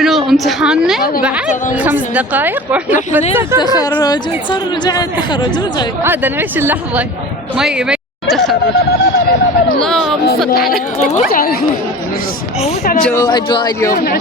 شنو امتحاننا بعد 5 دقائق واحنا في التخرج وتخرج على التخرج رجعي هذا نعيش اللحظة ما التخرج. اللهم صل على اموت على جو اجواء اليوم.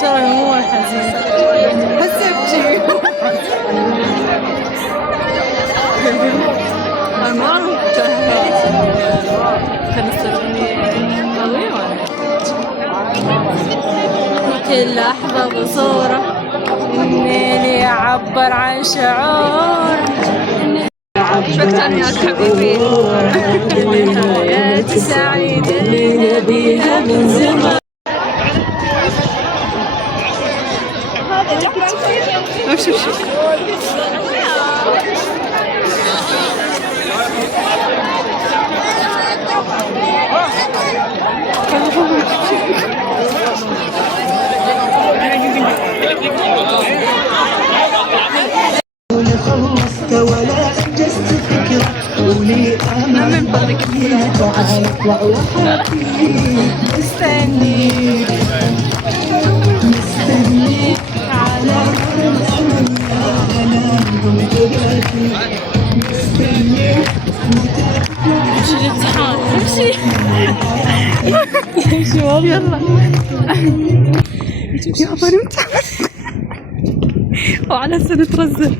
شرف مو حزين بس ابكي. ما كل لحظة بصورة إني يعبر عن شعور. شوقت عنك حبيبي. حياتي سعيدة اللي نبيها من زمان. شوف خلصت ولا انجزت فكرة قولي امل بقيت وعارف مستنيك على امشي الامتحان امشي يلا يابا نمتحن وعلى سنة نترزل.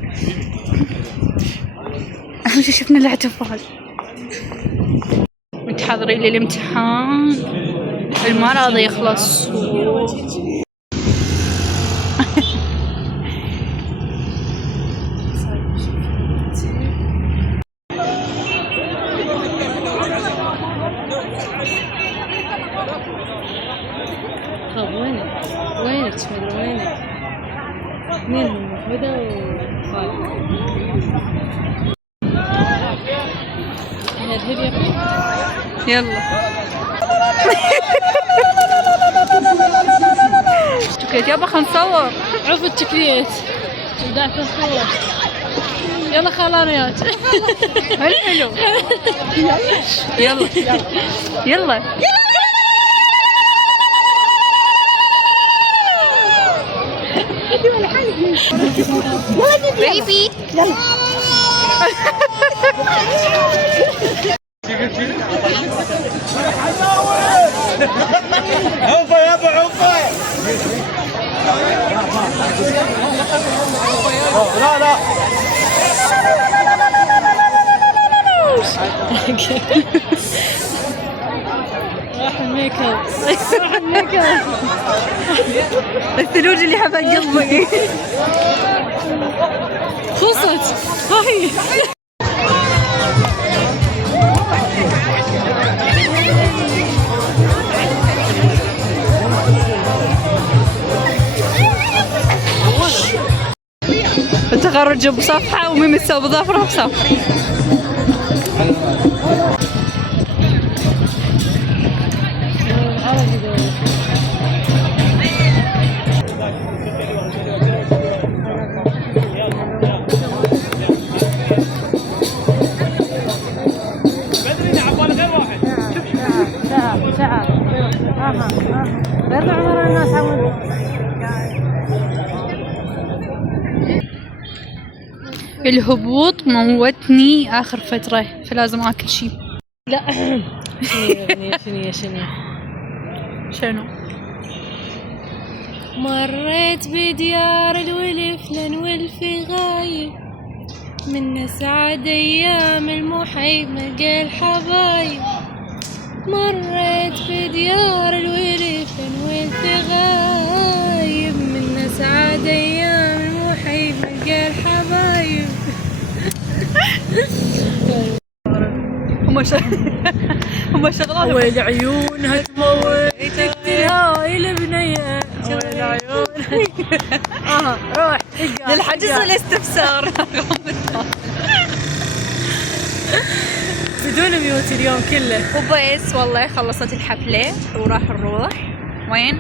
أهم شي شفنا الاحتفال. متحضرين للامتحان ما راضي يخلص. وينك شمدري وينك؟ مين هم؟ هدى وخالد. الهدية يلا شكريت يابا خلنا نصور. عرفوا الشكريت بدأت الصورة. يلا خلانيات حلو يلا يلا بيبي يلا عوفة يا ابو عوفة. لا لا راح الميك اب راح الميك اب. الثلوج اللي حبق قلبي خلصت هاي. التخرج بصفحة وميم تسوي بظفرها بصفحة. الهبوط موتني آخر فترة فلازم آكل شي. لا شنو شنو؟ مريت بديار الولف لنولف غايب من سعد ايام المحي ملقى الحبايب. مريت بديار الولف لنولف غايب من سعد ايام المحي ملقى الحبايب. هم شغلات ويل عيونها تموت تقتلها البنية. ويل عيونها روح للحجز والاستفسار. بدون ميوت اليوم كله. وبس والله خلصت الحفلة وراح نروح وين؟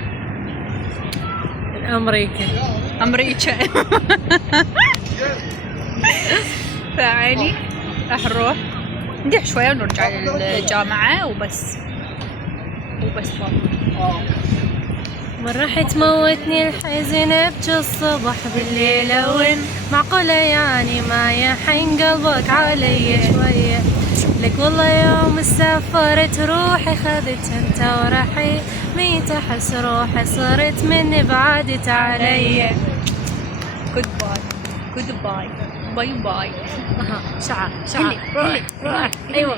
أمريكا. فعلي راح نروح ندح شوية ونرجع للجامعة وبس والله. راح تموتني الحزن ابكي الصبح بالليل وين معقولة يعني ما يحن قلبك علي شوية. لك والله يوم سافرت روحي خذت انت ورحي ميت احس روحي صرت مني بعدت علي. goodbye باي باي. شعر روح ايوه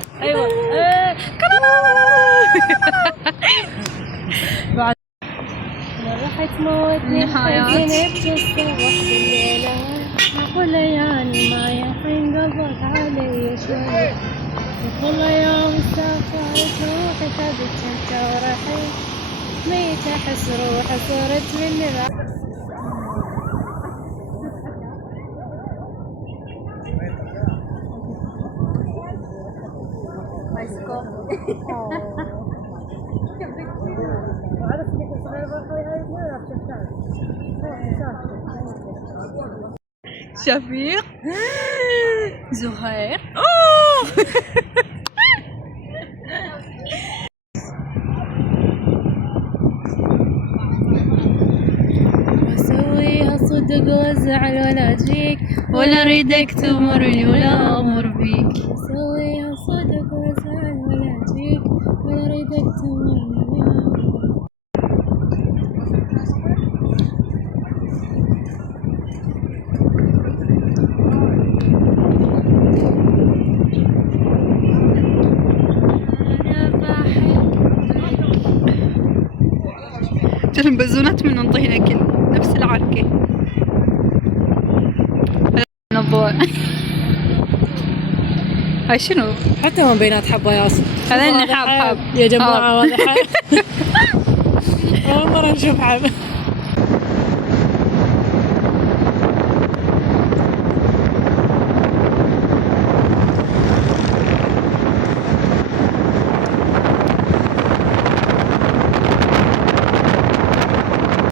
بعد راح تموتني الحزن ابكي الصبح بالليل معقولة يعني ما يحن قلبك علي شوية. والله يوم سافرت روحي خذت انت ورحي ميت احس روحي صرت مني شفيق زهير. اسويها صدق وازعل ولا اجيك ولا اريدك تمرني ولا امر بيك. اسويها صدق وازعل ولا اجيك ولا اريدك تمرني ولا امر. البزونات من ننطينا كل نفس العركة. هاي شنو؟ حتى ما بينات حبة ياسر. هذا حب يا جماعة. والله أول مرة نشوف حب.